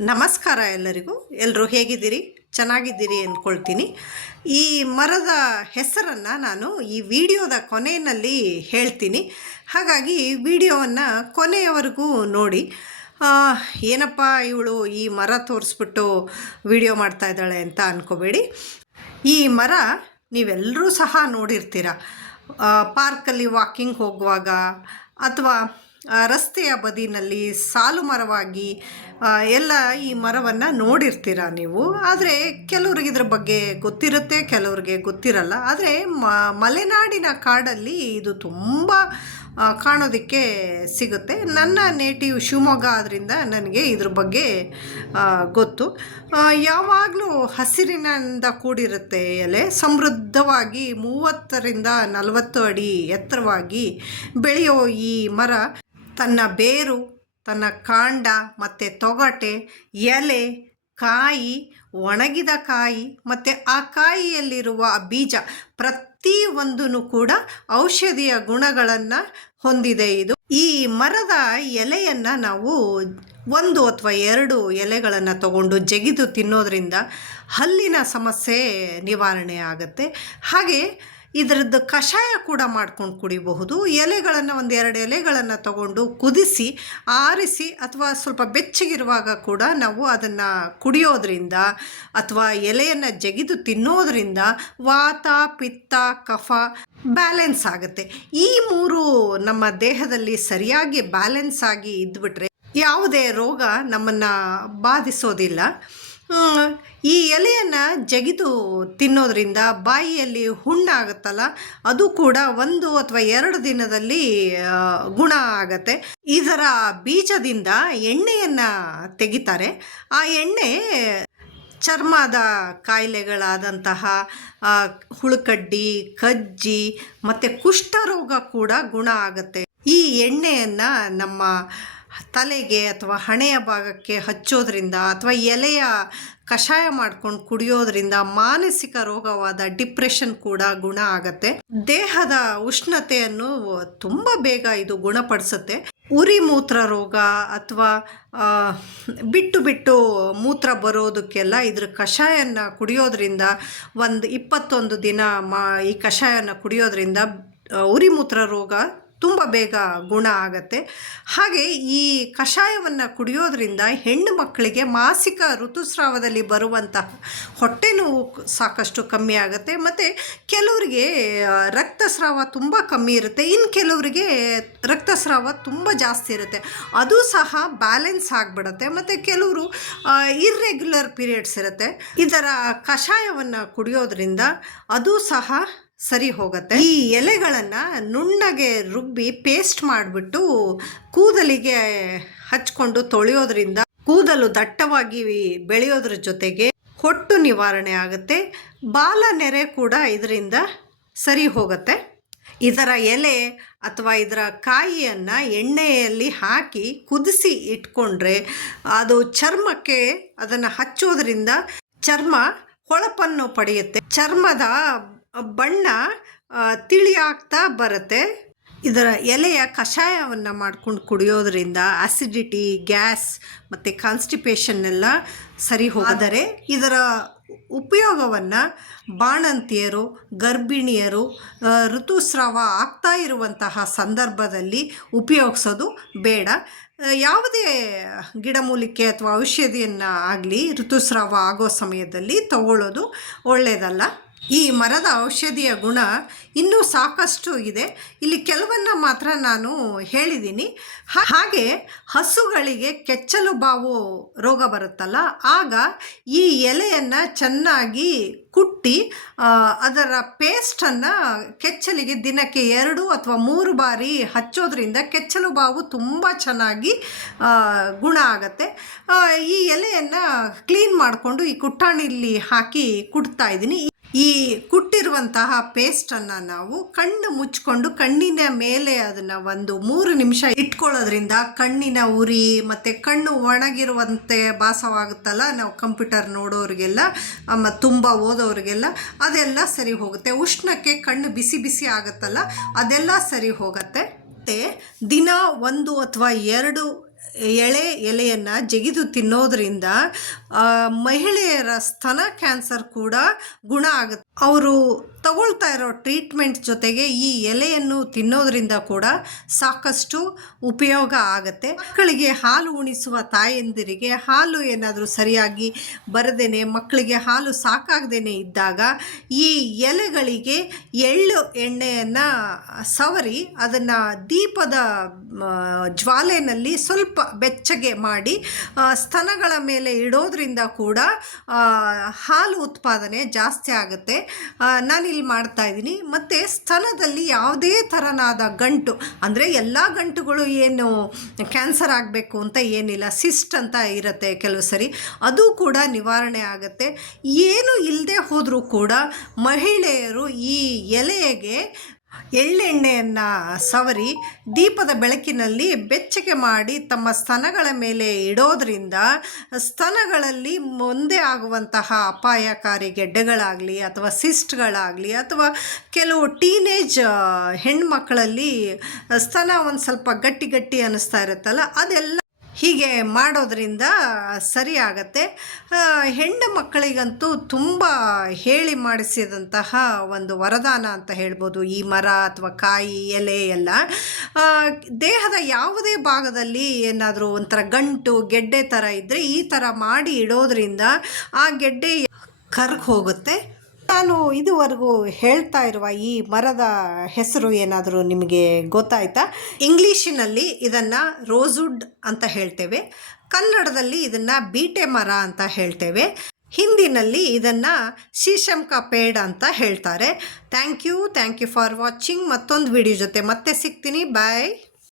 ನಮಸ್ಕಾರ ಎಲ್ಲರಿಗೂ. ಎಲ್ಲರೂ ಹೇಗಿದ್ದೀರಿ? ಚೆನ್ನಾಗಿದ್ದೀರಿ ಅಂದ್ಕೊಳ್ತೀನಿ. ಈ ಮರದ ಹೆಸರನ್ನು ನಾನು ಈ ವಿಡಿಯೋದ ಕೊನೆಯಲ್ಲಿ ಹೇಳ್ತೀನಿ. ಹಾಗಾಗಿ ವಿಡಿಯೋವನ್ನು ಕೊನೆಯವರೆಗೂ ನೋಡಿ. ಏನಪ್ಪ ಇವಳು ಈ ಮರ ತೋರಿಸ್ಬಿಟ್ಟು ವಿಡಿಯೋ ಮಾಡ್ತಾ ಇದ್ದಾಳೆ ಅಂತ ಅಂದ್ಕೋಬೇಡಿ. ಈ ಮರ ನೀವೆಲ್ಲರೂ ಸಹ ನೋಡಿರ್ತೀರ. ಪಾರ್ಕಲ್ಲಿ ವಾಕಿಂಗ್ ಹೋಗುವಾಗ ಅಥವಾ ರಸ್ತೆಯ ಬದಿನಲ್ಲಿ ಸಾಲು ಮರವಾಗಿ ಎಲ್ಲ ಈ ಮರವನ್ನು ನೋಡಿರ್ತೀರ ನೀವು. ಆದರೆ ಕೆಲವ್ರಿಗೆ ಇದ್ರ ಬಗ್ಗೆ ಗೊತ್ತಿರುತ್ತೆ, ಕೆಲವ್ರಿಗೆ ಗೊತ್ತಿರಲ್ಲ. ಆದರೆ ಮಲೆನಾಡಿನ ಕಾಡಲ್ಲಿ ಇದು ತುಂಬ ಕಾಣೋದಕ್ಕೆ ಸಿಗುತ್ತೆ. ನನ್ನ ನೇಟಿವ್ ಶಿವಮೊಗ್ಗ ಆದ್ದರಿಂದ ನನಗೆ ಇದ್ರ ಬಗ್ಗೆ ಗೊತ್ತು. ಯಾವಾಗಲೂ ಹಸಿರಿನಿಂದ ಕೂಡಿರುತ್ತೆ. ಎಲೆ ಸಮೃದ್ಧವಾಗಿ 30ರಿಂದ 40 ಅಡಿ ಎತ್ತರವಾಗಿ ಬೆಳೆಯೋ ಈ ಮರ ತನ್ನ ಬೇರು, ತನ್ನ ಕಾಂಡ ಮತ್ತು ತೊಗಟೆ, ಎಲೆ, ಕಾಯಿ, ಒಣಗಿದ ಕಾಯಿ ಮತ್ತು ಆ ಕಾಯಿಯಲ್ಲಿರುವ ಬೀಜ ಪ್ರತಿಯೊಂದೂ ಕೂಡ ಔಷಧಿಯ ಗುಣಗಳನ್ನು ಹೊಂದಿದೆ. ಇದು ಈ ಮರದ ಎಲೆಯನ್ನು ನಾವು 1 ಅಥವಾ 2 ಎಲೆಗಳನ್ನು ತಗೊಂಡು ಜಗಿದು ತಿನ್ನೋದ್ರಿಂದ ಹಲ್ಲಿನ ಸಮಸ್ಯೆ ನಿವಾರಣೆ ಆಗುತ್ತೆ. ಹಾಗೆ ಇದರದ್ದು ಕಷಾಯ ಕೂಡ ಮಾಡ್ಕೊಂಡು ಕುಡಿಬಹುದು. ಎಲೆಗಳನ್ನು 1-2 ಎಲೆಗಳನ್ನು ತಗೊಂಡು ಕುದಿಸಿ ಆರಿಸಿ ಅಥವಾ ಸ್ವಲ್ಪ ಬೆಚ್ಚಗಿರುವಾಗ ಕೂಡ ನಾವು ಅದನ್ನು ಕುಡಿಯೋದ್ರಿಂದ ಅಥವಾ ಎಲೆಯನ್ನು ಜಗಿದು ತಿನ್ನೋದ್ರಿಂದ ವಾತ, ಪಿತ್ತ, ಕಫ ಬ್ಯಾಲೆನ್ಸ್ ಆಗುತ್ತೆ. ಈ 3 ನಮ್ಮ ದೇಹದಲ್ಲಿ ಸರಿಯಾಗಿ ಬ್ಯಾಲೆನ್ಸ್ ಆಗಿ ಇದ್ಬಿಟ್ರೆ ಯಾವುದೇ ರೋಗ ನಮ್ಮನ್ನು ಬಾಧಿಸೋದಿಲ್ಲ. ಈ ಎಲೆಯನ್ನು ಜಗಿದು ತಿನ್ನೋದ್ರಿಂದ ಬಾಯಿಯಲ್ಲಿ ಹುಣ್ಣಾಗುತ್ತಲ್ಲ, ಅದು ಕೂಡ 1 ಅಥವಾ 2 ದಿನದಲ್ಲಿ ಗುಣ ಆಗತ್ತೆ. ಇದರ ಬೀಜದಿಂದ ಎಣ್ಣೆಯನ್ನು ತೆಗಿತಾರೆ. ಆ ಎಣ್ಣೆ ಚರ್ಮದ ಕಾಯಿಲೆಗಳಾದಂತಹ ಹುಳುಕಡ್ಡಿ, ಕಜ್ಜಿ ಮತ್ತು ಕುಷ್ಠರೋಗ ಕೂಡ ಗುಣ ಆಗುತ್ತೆ. ಈ ಎಣ್ಣೆಯನ್ನು ನಮ್ಮ ತಲೆಗೆ ಅಥವಾ ಹಣೆಯ ಭಾಗಕ್ಕೆ ಹಚ್ಚೋದ್ರಿಂದ ಅಥವಾ ಎಲೆಯ ಕಷಾಯ ಮಾಡ್ಕೊಂಡು ಕುಡಿಯೋದ್ರಿಂದ ಮಾನಸಿಕ ರೋಗವಾದ ಡಿಪ್ರೆಷನ್ ಕೂಡ ಗುಣ ಆಗತ್ತೆ. ದೇಹದ ಉಷ್ಣತೆಯನ್ನು ತುಂಬ ಬೇಗ ಇದು ಗುಣಪಡಿಸುತ್ತೆ. ಉರಿ ಮೂತ್ರ ರೋಗ ಅಥವಾ ಬಿಟ್ಟು ಮೂತ್ರ ಬರೋದಕ್ಕೆಲ್ಲ ಇದ್ರ ಕಷಾಯನ ಕುಡಿಯೋದ್ರಿಂದ 21 ದಿನ ಈ ಕಷಾಯನ ಕುಡಿಯೋದ್ರಿಂದ ಉರಿ ಮೂತ್ರ ರೋಗ ತುಂಬ ಬೇಗ ಗುಣ ಆಗತ್ತೆ. ಹಾಗೆ ಈ ಕಷಾಯವನ್ನು ಕುಡಿಯೋದ್ರಿಂದ ಹೆಣ್ಣು ಮಕ್ಕಳಿಗೆ ಮಾಸಿಕ ಋತುಸ್ರಾವದಲ್ಲಿ ಬರುವಂತಹ ಹೊಟ್ಟೆ ನೋವು ಸಾಕಷ್ಟು ಕಮ್ಮಿ ಆಗುತ್ತೆ. ಮತ್ತು ಕೆಲವರಿಗೆ ರಕ್ತಸ್ರಾವ ತುಂಬ ಕಮ್ಮಿ ಇರುತ್ತೆ, ಇನ್ನು ಕೆಲವರಿಗೆ ರಕ್ತಸ್ರಾವ ತುಂಬ ಜಾಸ್ತಿ ಇರುತ್ತೆ. ಅದು ಸಹ ಬ್ಯಾಲೆನ್ಸ್ ಆಗಿಬಿಡುತ್ತೆ. ಮತ್ತು ಕೆಲವರು ಇರ್ರೆಗ್ಯುಲರ್ ಪೀರಿಯಡ್ಸ್ ಇರುತ್ತೆ. ಇದರ ಕಷಾಯವನ್ನು ಕುಡಿಯೋದ್ರಿಂದ ಅದು ಸಹ ಸರಿ ಹೋಗುತ್ತೆ. ಈ ಎಲೆಗಳನ್ನು ನುಣ್ಣಗೆ ರುಬ್ಬಿ ಪೇಸ್ಟ್ ಮಾಡಿಬಿಟ್ಟು ಕೂದಲಿಗೆ ಹಚ್ಕೊಂಡು ತೊಳೆಯೋದ್ರಿಂದ ಕೂದಲು ದಟ್ಟವಾಗಿ ಬೆಳೆಯೋದ್ರ ಜೊತೆಗೆ ಹೊಟ್ಟು ನಿವಾರಣೆ ಆಗುತ್ತೆ. ಬಾಲ ನೆರೆ ಕೂಡ ಇದರಿಂದ ಸರಿ ಹೋಗುತ್ತೆ. ಇದರ ಎಲೆ ಅಥವಾ ಇದರ ಕಾಯಿಯನ್ನು ಎಣ್ಣೆಯಲ್ಲಿ ಹಾಕಿ ಕುದಿಸಿ ಇಟ್ಕೊಂಡ್ರೆ ಅದು ಚರ್ಮಕ್ಕೆ ಅದನ್ನು ಹಚ್ಚೋದ್ರಿಂದ ಚರ್ಮ ಹೊಳಪನ್ನು ಪಡೆಯುತ್ತೆ. ಚರ್ಮದ ಬಣ್ಣ ತಿಳಿಯಾಗ್ತಾ ಬರುತ್ತೆ. ಇದರ ಎಲೆಯ ಕಷಾಯವನ್ನು ಮಾಡ್ಕೊಂಡು ಕುಡಿಯೋದ್ರಿಂದ ಆಸಿಡಿಟಿ, ಗ್ಯಾಸ್ ಮತ್ತು ಕಾನ್ಸ್ಟಿಪೇಷನ್ ಎಲ್ಲ ಸರಿ ಹೋದರೆ ಇದರ ಉಪಯೋಗವನ್ನು ಬಾಣಂತಿಯರು, ಗರ್ಭಿಣಿಯರು, ಋತುಸ್ರಾವ ಆಗ್ತಾ ಇರುವಂತಹ ಸಂದರ್ಭದಲ್ಲಿ ಉಪಯೋಗಿಸೋದು ಬೇಡ. ಯಾವುದೇ ಗಿಡಮೂಲಿಕೆ ಅಥವಾ ಔಷಧಿಯನ್ನು ಆಗಲಿ ಋತುಸ್ರಾವ ಆಗೋ ಸಮಯದಲ್ಲಿ ತಗೊಳ್ಳೋದು ಒಳ್ಳೆಯದಲ್ಲ. ಈ ಮರದ ಔಷಧಿಯ ಗುಣ ಇನ್ನೂ ಸಾಕಷ್ಟು ಇದೆ. ಇಲ್ಲಿ ಕೆಲವನ್ನು ಮಾತ್ರ ನಾನು ಹೇಳಿದ್ದೀನಿ. ಹಾಗೆ ಹಸುಗಳಿಗೆ ಕೆಚ್ಚಲು ಬಾವು ರೋಗ ಬರುತ್ತಲ್ಲ, ಆಗ ಈ ಎಲೆಯನ್ನು ಚೆನ್ನಾಗಿ ಕುಟ್ಟಿ ಅದರ ಪೇಸ್ಟನ್ನು ಕೆಚ್ಚಲಿಗೆ ದಿನಕ್ಕೆ 2 ಅಥವಾ 3 ಬಾರಿ ಹಚ್ಚೋದ್ರಿಂದ ಕೆಚ್ಚಲು ಬಾವು ತುಂಬ ಚೆನ್ನಾಗಿ ಗುಣ ಆಗುತ್ತೆ. ಈ ಎಲೆಯನ್ನು ಕ್ಲೀನ್ ಮಾಡಿಕೊಂಡು ಈ ಕುಟ್ಟಾಣಿಲಿ ಹಾಕಿ ಕುಟ್ತಾ ಇದ್ದೀನಿ. ಈ ಕುಟ್ಟಿರುವಂತಹ ಪೇಸ್ಟನ್ನು ನಾವು ಕಣ್ಣು ಮುಚ್ಕೊಂಡು ಕಣ್ಣಿನ ಮೇಲೆ ಅದನ್ನು 3 ನಿಮಿಷ ಇಟ್ಕೊಳ್ಳೋದ್ರಿಂದ ಕಣ್ಣಿನ ಉರಿ ಮತ್ತು ಕಣ್ಣು ಒಣಗಿರುವಂತೆ ಭಾಸವಾಗುತ್ತಲ್ಲ, ನಾವು ಕಂಪ್ಯೂಟರ್ ನೋಡೋರಿಗೆಲ್ಲ ತುಂಬ ಓದೋರಿಗೆಲ್ಲ ಅದೆಲ್ಲ ಸರಿ ಹೋಗುತ್ತೆ. ಉಷ್ಣಕ್ಕೆ ಕಣ್ಣು ಬಿಸಿ ಬಿಸಿ ಆಗುತ್ತಲ್ಲ, ಅದೆಲ್ಲ ಸರಿ ಹೋಗುತ್ತೆ. ಮತ್ತು ದಿನ 1 ಅಥವಾ 2 ಎಳೆ ಎಲೆಯನ್ನು ಜಗಿದು ತಿನ್ನೋದ್ರಿಂದ ಮಹಿಳೆಯರ ಸ್ತನ ಕ್ಯಾನ್ಸರ್ ಕೂಡ ಗುಣ ಆಗುತ್ತೆ. ಅವರು ತಗೊಳ್ತಾ ಇರೋ ಟ್ರೀಟ್ಮೆಂಟ್ ಜೊತೆಗೆ ಈ ಎಲೆಯನ್ನು ತಿನ್ನೋದ್ರಿಂದ ಕೂಡ ಸಾಕಷ್ಟು ಉಪಯೋಗ ಆಗುತ್ತೆ. ಮಕ್ಕಳಿಗೆ ಹಾಲು ಉಣಿಸುವ ತಾಯಂದಿರಿಗೆ ಹಾಲು ಏನಾದರೂ ಸರಿಯಾಗಿ ಬರದೇನೆ, ಮಕ್ಕಳಿಗೆ ಹಾಲು ಸಾಕಾಗದೇನೆ ಇದ್ದಾಗ ಈ ಎಲೆಗಳಿಗೆ ಎಳ್ಳು ಎಣ್ಣೆಯನ್ನು ಸವರಿ ಅದನ್ನು ದೀಪದ ಜ್ವಾಲೆಯಲ್ಲಿ ಸ್ವಲ್ಪ ಬೆಚ್ಚಗೆ ಮಾಡಿ ಸ್ತನಗಳ ಮೇಲೆ ಇಡೋದ್ರಿಂದ ಕೂಡ ಹಾಲು ಉತ್ಪಾದನೆ ಜಾಸ್ತಿ ಆಗುತ್ತೆ. ನಾನಿಲ್ಲಿ ಮಾಡ್ತಾ ಇದ್ದೀನಿ. ಮತ್ತು ಸ್ತನದಲ್ಲಿ ಯಾವುದೇ ಥರನಾದ ಗಂಟು, ಅಂದರೆ ಎಲ್ಲ ಗಂಟುಗಳು ಏನು ಕ್ಯಾನ್ಸರ್ ಆಗಬೇಕು ಅಂತ ಏನಿಲ್ಲ, ಸಿಸ್ಟ್ ಅಂತ ಇರುತ್ತೆ ಕೆಲವು ಸರಿ, ಅದು ಕೂಡ ನಿವಾರಣೆ ಆಗುತ್ತೆ. ಏನು ಇಲ್ಲದೆ ಹೋದರೂ ಕೂಡ ಮಹಿಳೆಯರು ಈ ಎಲೆಗೆ ಎಳ್ಳೆಣ್ಣೆಯನ್ನು ಸವರಿ ದೀಪದ ಬೆಳಕಿನಲ್ಲಿ ಬೆಚ್ಚಗೆ ಮಾಡಿ ತಮ್ಮ ಸ್ತನಗಳ ಮೇಲೆ ಇಡೋದ್ರಿಂದ ಸ್ತನಗಳಲ್ಲಿ ಮುಂದೆ ಆಗುವಂತಹ ಅಪಾಯಕಾರಿ ಗೆಡ್ಡೆಗಳಾಗಲಿ ಅಥವಾ ಸಿಸ್ಟ್ಗಳಾಗಲಿ ಅಥವಾ ಕೆಲವು ಟೀನೇಜ್ ಹೆಣ್ಮಕ್ಕಳಲ್ಲಿ ಸ್ತನ ಒಂದು ಸ್ವಲ್ಪ ಗಟ್ಟಿ ಗಟ್ಟಿ ಅನ್ನಿಸ್ತಾ ಇರುತ್ತಲ್ಲ, ಅದೆಲ್ಲ ಹೀಗೆ ಮಾಡೋದ್ರಿಂದ ಸರಿ ಆಗತ್ತೆ. ಹೆಣ್ಣು ಮಕ್ಕಳಿಗಂತೂ ತುಂಬ ಹೇಳಿ ಮಾಡಿಸಿದಂತಹ ಒಂದು ವರದಾನ ಅಂತ ಹೇಳ್ಬೋದು ಈ ಮರ ಅಥವಾ ಕಾಯಿ ಎಲೆ ಎಲ್ಲ. ದೇಹದ ಯಾವುದೇ ಭಾಗದಲ್ಲಿ ಏನಾದರೂ ಒಂಥರ ಗಂಟು ಗೆಡ್ಡೆ ಥರ ಇದ್ದರೆ ಈ ಥರ ಮಾಡಿ ಇಡೋದ್ರಿಂದ ಆ ಗೆಡ್ಡೆ ಕರ್ಗ್ ಹೋಗುತ್ತೆ. ನಾನು ಇದುವರೆಗೂ ಹೇಳ್ತಾ ಇರುವ ಈ ಮರದ ಹೆಸರು ಏನಾದರೂ ನಿಮಗೆ ಗೊತ್ತಾಯ್ತಾ? ಇಂಗ್ಲೀಷಿನಲ್ಲಿ ಇದನ್ನು ರೋಸ್ವುಡ್ ಅಂತ ಹೇಳ್ತೇವೆ, ಕನ್ನಡದಲ್ಲಿ ಇದನ್ನು ಬೀಟೆ ಮರ ಅಂತ ಹೇಳ್ತೇವೆ, ಹಿಂದಿನಲ್ಲಿ ಇದನ್ನು ಶೀಶಮ್ ಕಾ ಪೇಡ್ ಅಂತ ಹೇಳ್ತಾರೆ. Thank you for watching. ಮತ್ತೊಂದು ವಿಡಿಯೋ ಜೊತೆ ಮತ್ತೆ ಸಿಗ್ತೀನಿ. ಬಾಯ್.